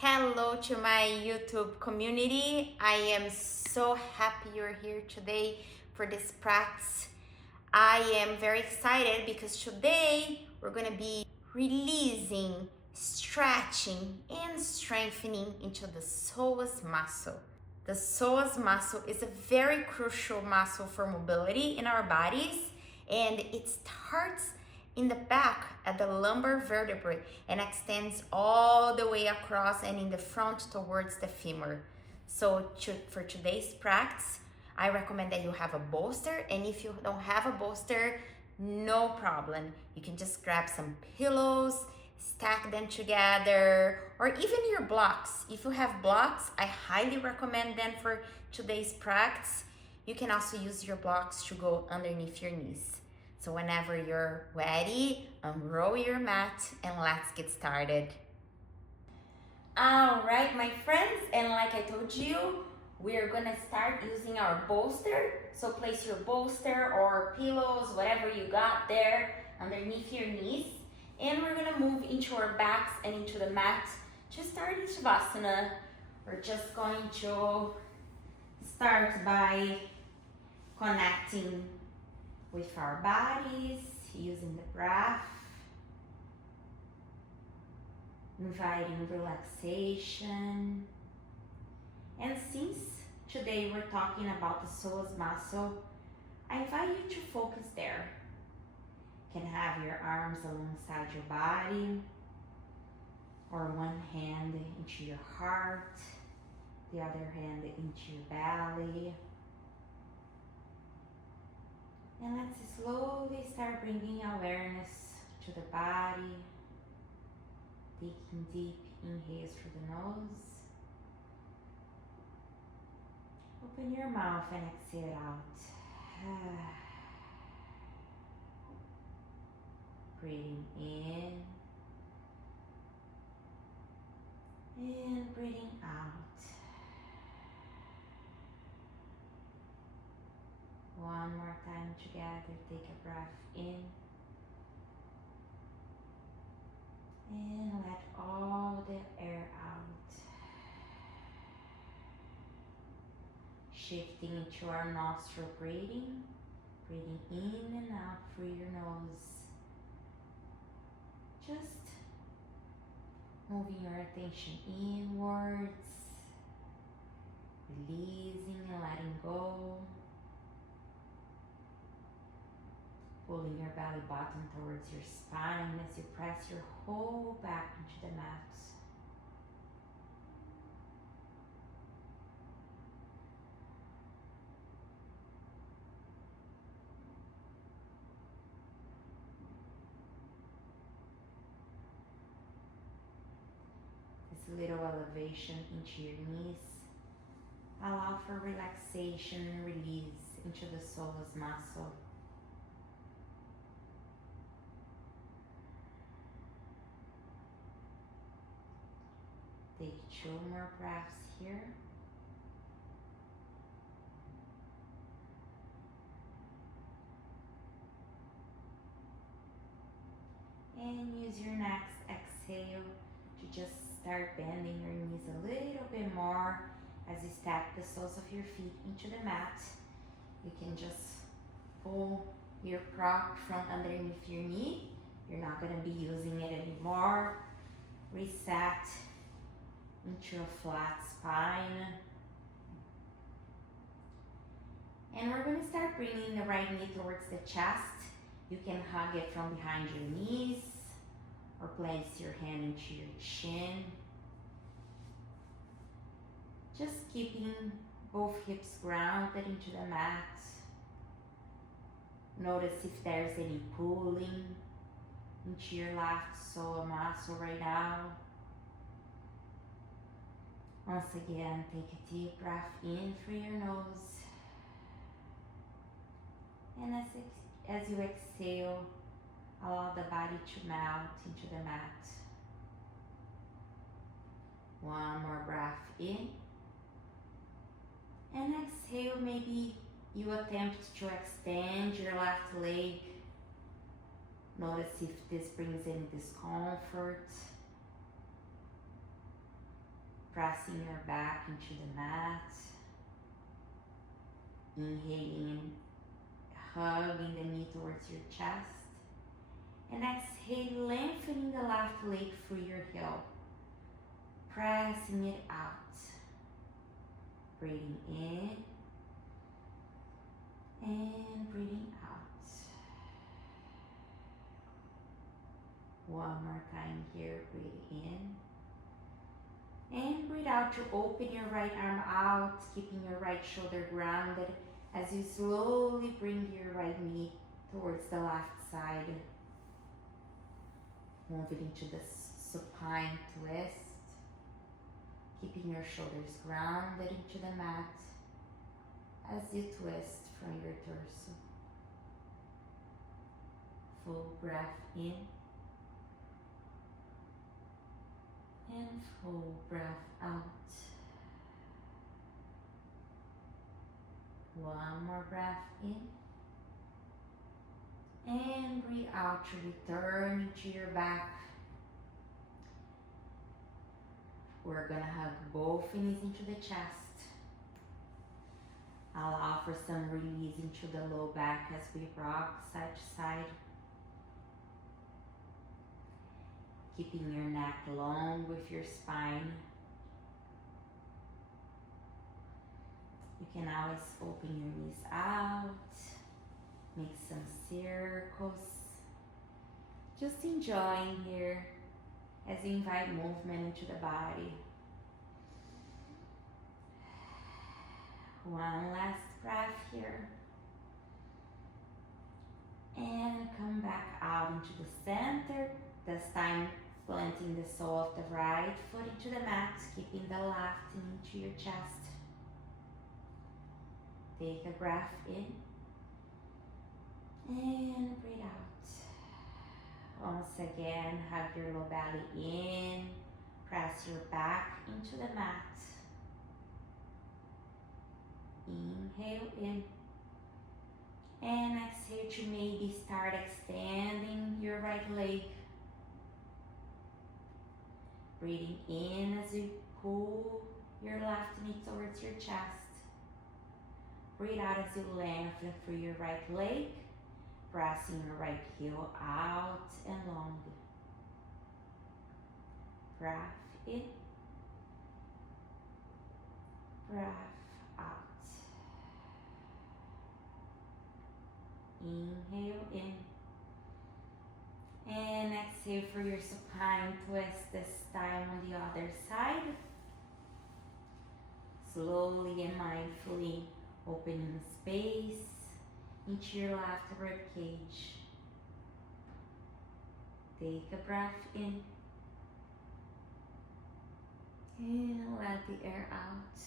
Hello to my YouTube community. I am so happy you're here today for this practice. I am very excited because today we're going to be releasing, stretching, and strengthening into the psoas muscle. The psoas muscle is a very crucial muscle for mobility in our bodies, and it starts in the back at the lumbar vertebrae and extends all the way across and in the front towards the femur. So for today's practice, I recommend that you have a bolster, and if you don't have a bolster, no problem. You can just grab some pillows, stack them together, or even your blocks. If you have blocks, I highly recommend them for today's practice. You can also use your blocks to go underneath your knees. So whenever you're ready, unroll your mat and let's get started. All right, my friends, and like I told you, we're gonna start using our bolster. So place your bolster or pillows, whatever you got there, underneath your knees. And we're gonna move into our backs and into the mat to start Shavasana. We're just going to start by connecting with our bodies, using the breath, inviting relaxation. And since today we're talking about the psoas muscle, I invite you to focus there. You can have your arms alongside your body, or one hand into your heart, the other hand into your belly. And let's slowly start bringing awareness to the body, taking deep inhales through the nose. Open your mouth and exhale out. Breathing in and breathing out. One more time together, take a breath in and let all the air out. Shifting into our nostril breathing, breathing in and out through your nose. Just moving your attention inwards, releasing and letting go. Pulling your belly button towards your spine as you press your whole back into the mat. This little elevation into your knees allow for relaxation and release into the psoas muscle. Take 2 more breaths here. And use your next exhale to just start bending your knees a little bit more as you stack the soles of your feet into the mat. You can just pull your prop from underneath your knee. You're not going to be using it anymore. Reset into a flat spine. And we're going to start bringing the right knee towards the chest. You can hug it from behind your knees or place your hand into your chin. Just keeping both hips grounded into the mat. Notice if there's any pulling into your left psoas muscle right now. Once again, take a deep breath in through your nose. And as you exhale, allow the body to melt into the mat. One more breath in. And exhale, maybe you attempt to extend your left leg. Notice if this brings any discomfort. pressing your back into the mat. Inhaling, hugging the knee towards your chest. And exhale, lengthening the left leg through your heel. Pressing it out. Breathing in and breathing out. One more time here, breathe in. And breathe out to open your right arm out, keeping your right shoulder grounded as you slowly bring your right knee towards the left side. Moving into the supine twist. Keeping your shoulders grounded into the mat as you twist from your torso. Full breath in and full breath out. One more breath in and breathe out to return to your back. We're gonna hug both knees into the chest. Allow for some release into the low back as we rock side to side. Keeping your neck long with your spine. You can always open your knees out. Make some circles. Just enjoying here as you invite movement into the body. One last breath here. And come back out into the center. This time planting the sole of the right foot into the mat, keeping the left into your chest. Take a breath in and breathe out. Once again, hug your low belly in, press your back into the mat. Inhale in, and exhale to maybe start extending your right leg. Breathing in as you pull your left knee towards your chest. Breathe out as you lengthen through your right leg, pressing your right heel out and long. Breath in, breath out. Inhale in, and exhale for your supine twist, this time on the other side. Slowly and mindfully opening space into your left rib cage. Take a breath in and let the air out.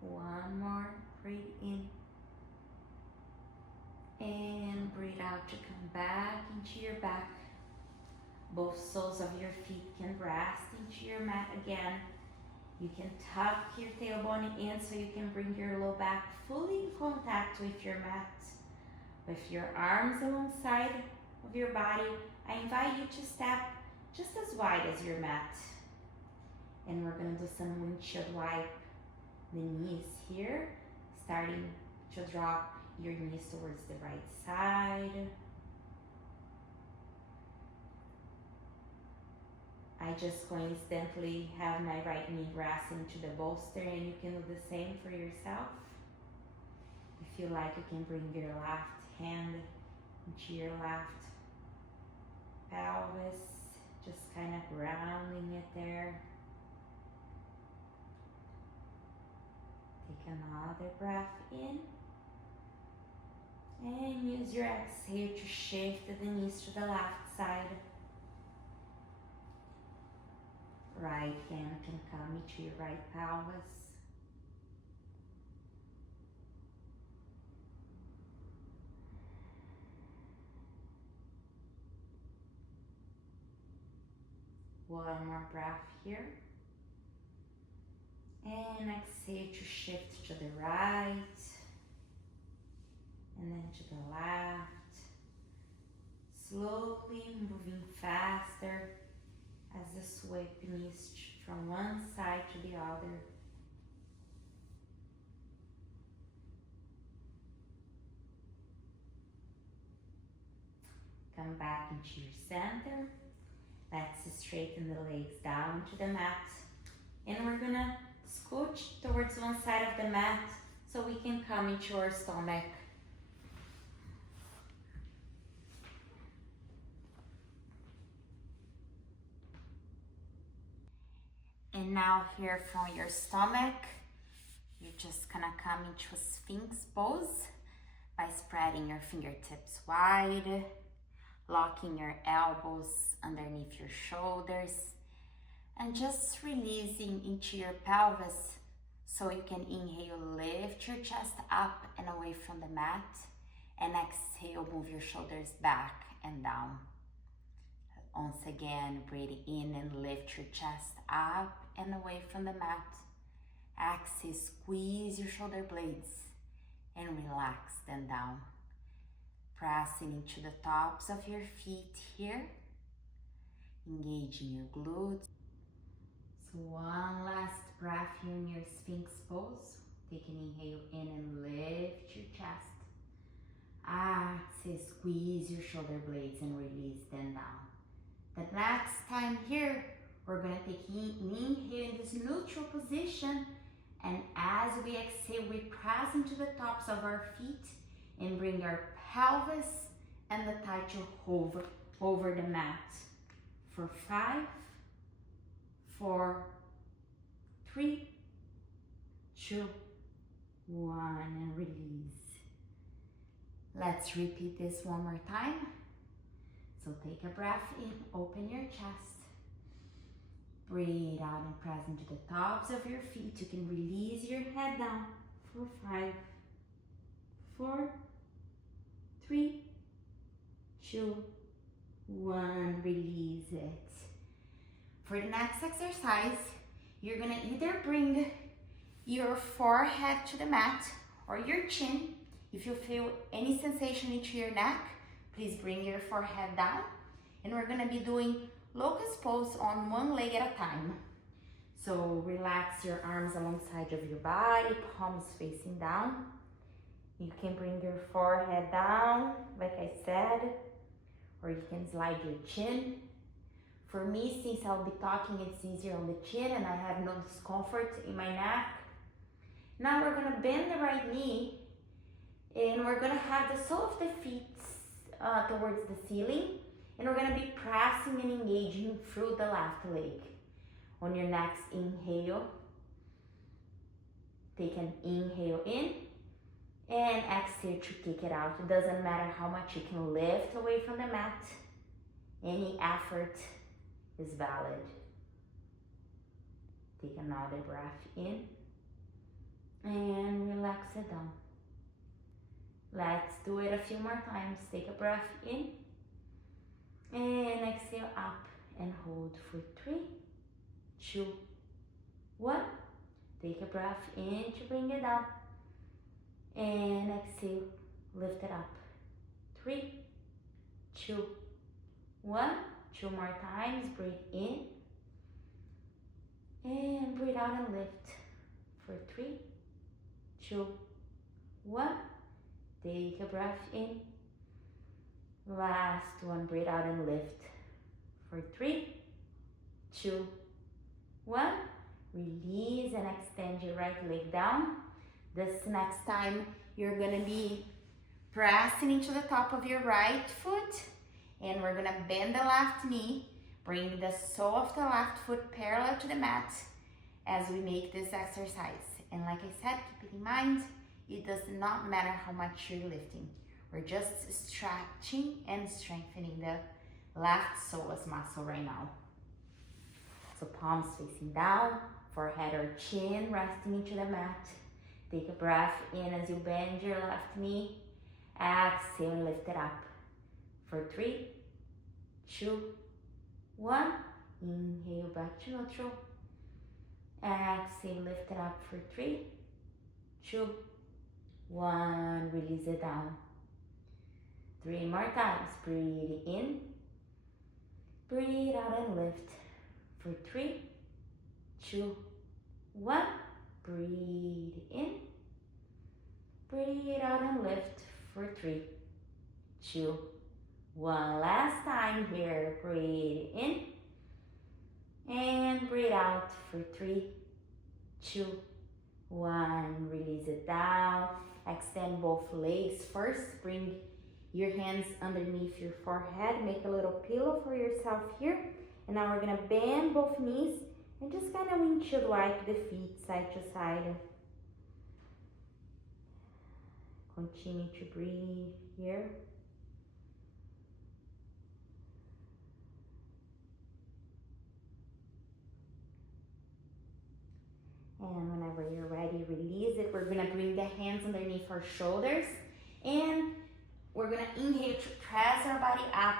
One more, breathe in and breathe out to come back into your back. Both soles of your feet can rest into your mat again. You can tuck your tailbone in so you can bring your low back fully in contact with your mat. With your arms alongside of your body, I invite you to step just as wide as your mat. And we're going to do some windshield wipe the knees here, starting to drop your knees towards the right side. I just coincidentally have my right knee resting to the bolster, and you can do the same for yourself. If you like, you can bring your left hand into your left pelvis, just kind of grounding it there. Take another breath in. And use your exhale to shift the knees to the left side. Right hand can come into your right pelvis. One more breath here. And exhale to shift to the right. And then to the left. Slowly moving faster as the Swipe the knees from one side to the other. Come back into your center. Let's straighten the legs down to the mat. And we're gonna scooch towards one side of the mat so we can come into our stomach. And now here from your stomach, you're just gonna come into a Sphinx pose by spreading your fingertips wide, locking your elbows underneath your shoulders, and just releasing into your pelvis so you can inhale, lift your chest up and away from the mat, and exhale, move your shoulders back and down. Once again, breathe in and lift your chest up and away from the mat. Exhale, squeeze your shoulder blades and relax them down. Pressing into the tops of your feet here. Engaging your glutes. So one last breath here in your Sphinx pose. Take an inhale in and lift your chest. Exhale, squeeze your shoulder blades and release them down. The next time here, we're gonna take an inhale in this neutral position, and as we exhale, we press into the tops of our feet and bring our pelvis and the thigh over the mat. For 5, 4, 3, 2, 1, and release. Let's repeat this one more time. So take a breath in, open your chest. Breathe out and press into the tops of your feet. You can release your head down for 5, 4, 3, 2, 1. Release it. For the next exercise, you're gonna either bring your forehead to the mat or your chin. If you feel any sensation into your neck, please bring your forehead down. And we're gonna be doing Locust pose on one leg at a time. So relax your arms alongside of your body, palms facing down. You can bring your forehead down, like I said, or you can slide your chin. For me, since I'll be talking, it's easier on the chin and I have no discomfort in my neck. Now we're gonna bend the right knee and we're gonna have the sole of the feet towards the ceiling, and we're gonna be pressing and engaging through the left leg. On your next inhale, take an inhale in and exhale to kick it out. It doesn't matter how much you can lift away from the mat. Any effort is valid. Take another breath in and relax it down. Let's do it a few more times. Take a breath in and exhale up and hold for 3, 2, 1. Take a breath in to bring it down and exhale, lift it up. 3, 2, 1. 2 more times. Breathe in and breathe out and lift for 3, 2, 1. Take a breath in. Last one, breathe out and lift for 3, 2, 1. Release and extend your right leg down. This next time, you're gonna be pressing into the top of your right foot, and we're gonna bend the left knee, bring the sole of the left foot parallel to the mat as we make this exercise. And like I said, keep it in mind, it does not matter how much you're lifting. We're just stretching and strengthening the left psoas muscle right now. So palms facing down, forehead or chin resting into the mat. Take a breath in as you bend your left knee. Exhale and lift it up for 3, 2, 1. Inhale back to neutral. Exhale, lift it up for 3, 2, 1. Release it down. 3 more times. Breathe in, breathe out and lift for 3, 2, 1. Breathe in. Breathe out and lift for 3, 2, 1. Last time here. Breathe in. And breathe out for 3, 2, 1. Release it down. Extend both legs. First, bring your hands underneath your forehead. Make a little pillow for yourself here. And now we're gonna bend both knees and just kind of windshield wipe the feet side to side. Continue to breathe here. And whenever you're ready, release it. We're gonna bring the hands underneath our shoulders and we're gonna inhale to press our body up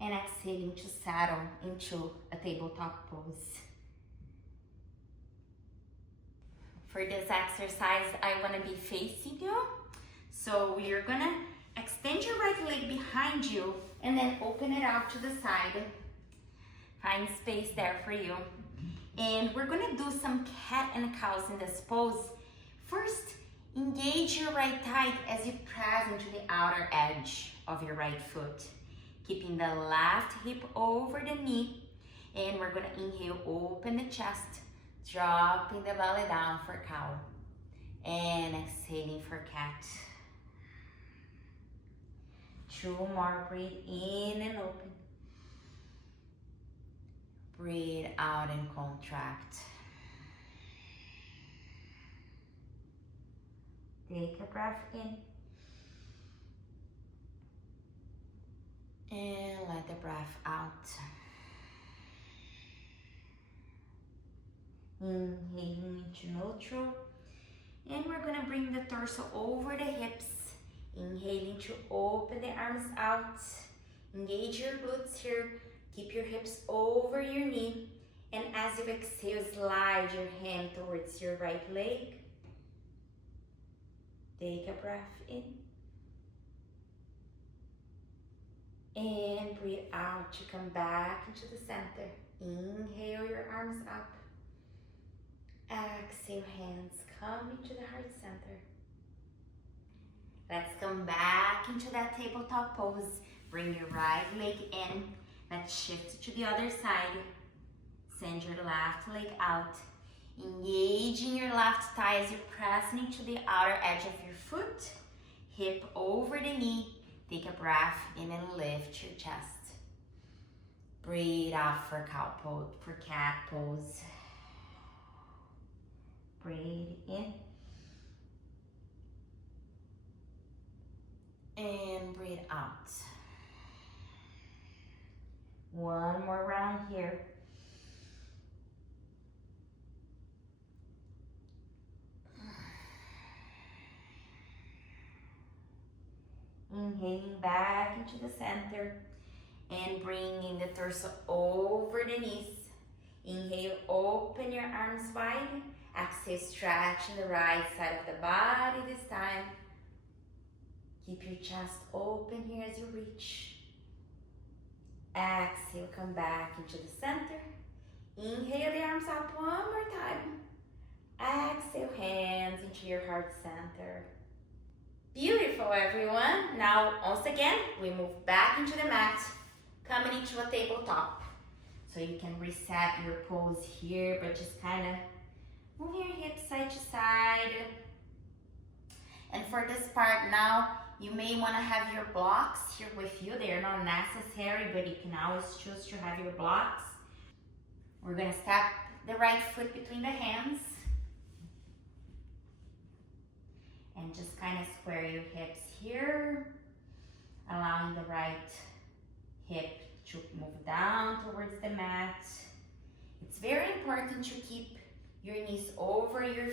and exhaling to settle into a tabletop pose. For this exercise, I wanna be facing you. So you're gonna extend your right leg behind you and then open it out to the side. Find space there for you. And we're gonna do some cat and cows in this pose. First, engage your right thigh as you press into the outer edge of your right foot. Keeping the left hip over the knee. And we're gonna inhale, open the chest, dropping the belly down for cow. And exhaling for cat. 2 more, breathe in and open. Breathe out and contract. Take a breath in. And let the breath out. Inhaling into neutral. And we're gonna bring the torso over the hips. Inhaling to open the arms out. Engage your glutes here. Keep your hips over your knee. And as you exhale, slide your hand towards your right leg. Take a breath in. And breathe out to come back into the center. Inhale your arms up. Exhale, hands come into the heart center. Let's come back into that tabletop pose. Bring your right leg in. Let's shift to the other side. Send your left leg out. Engaging your left thigh as you're pressing into the outer edge of your foot. Hip over the knee. Take a breath in and lift your chest. Breathe out for cow pose, for cat pose. Breathe in. And breathe out. One more round here. Inhaling back into the center and bringing the torso over the knees. Inhale, open your arms wide. Exhale, stretching the right side of the body this time. Keep your chest open here as you reach. Exhale, come back into the center. Inhale the arms up one more time. Exhale, hands into your heart center. Beautiful, everyone. Now, once again, we move back into the mat, coming into a tabletop. So you can reset your pose here, but just kind of move your hips side to side. And for this part now, you may want to have your blocks here with you. They're not necessary, but you can always choose to have your blocks. We're going to step the right foot between the hands. And just kind of square your hips here, allowing the right hip to move down towards the mat. It's very important to keep your knees over your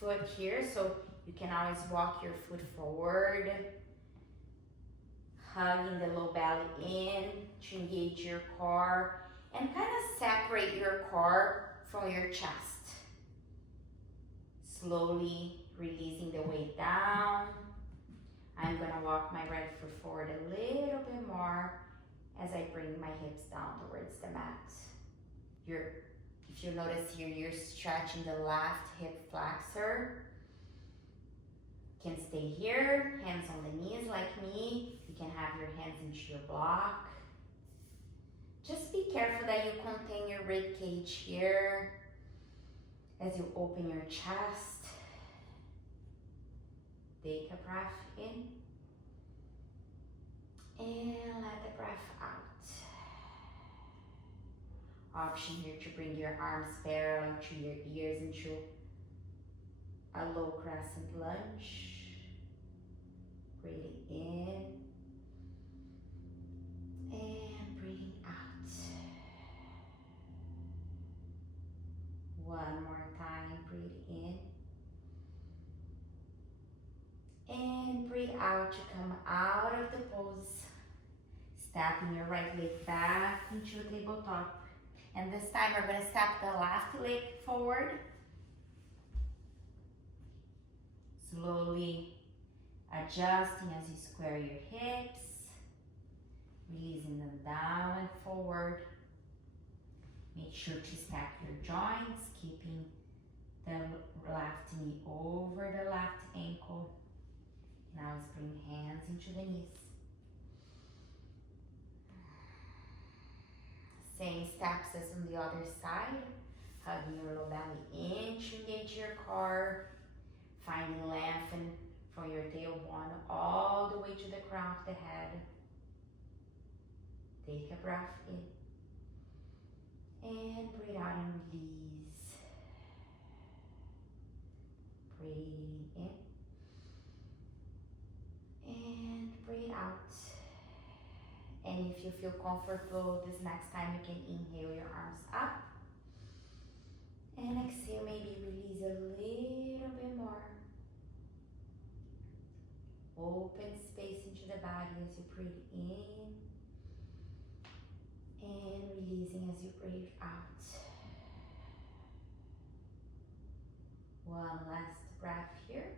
foot here, so you can always walk your foot forward, hugging the low belly in to engage your core and kind of separate your core from your chest. Slowly releasing the weight down. I'm gonna walk my right foot forward a little bit more as I bring my hips down towards the mat. if you notice here, you're stretching the left hip flexor. You can stay here, hands on the knees like me. You can have your hands into your block. Just be careful that you contain your rib cage here as you open your chest. Take a breath in and let the breath out. Option here to bring your arms parallel to your ears into a low crescent lunge. Breathing in and breathing out. One more time, breathe in and breathe out to come out of the pose. Stepping your right leg back into a tabletop. And this time we're going to step the left leg forward. Slowly adjusting as you square your hips. Releasing them down and forward. Make sure to stack your joints, keeping the left knee over the left ankle. Now let's bring hands into the knees. Same steps as on the other side. Hugging your low belly in to engage your core. Finding lengthen from your tailbone all the way to the crown of the head. Take a breath in. And breathe out and release. Breathe in. And breathe out. And if you feel comfortable, this next time you can inhale your arms up. And exhale, maybe release a little bit more. Open space into the body as you breathe in. And releasing as you breathe out. One last breath here.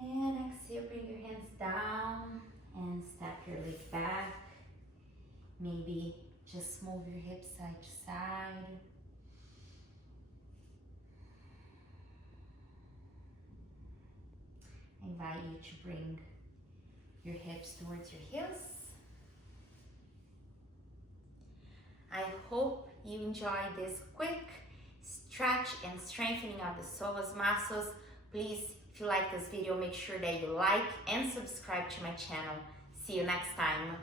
And exhale, bring your hands down and step your leg back. Maybe just move your hips side to side. I invite you to bring your hips towards your heels. I hope you enjoyed this quick stretch and strengthening of the psoas muscles. Please, if you like this video, make sure that you like and subscribe to my channel. See you next time.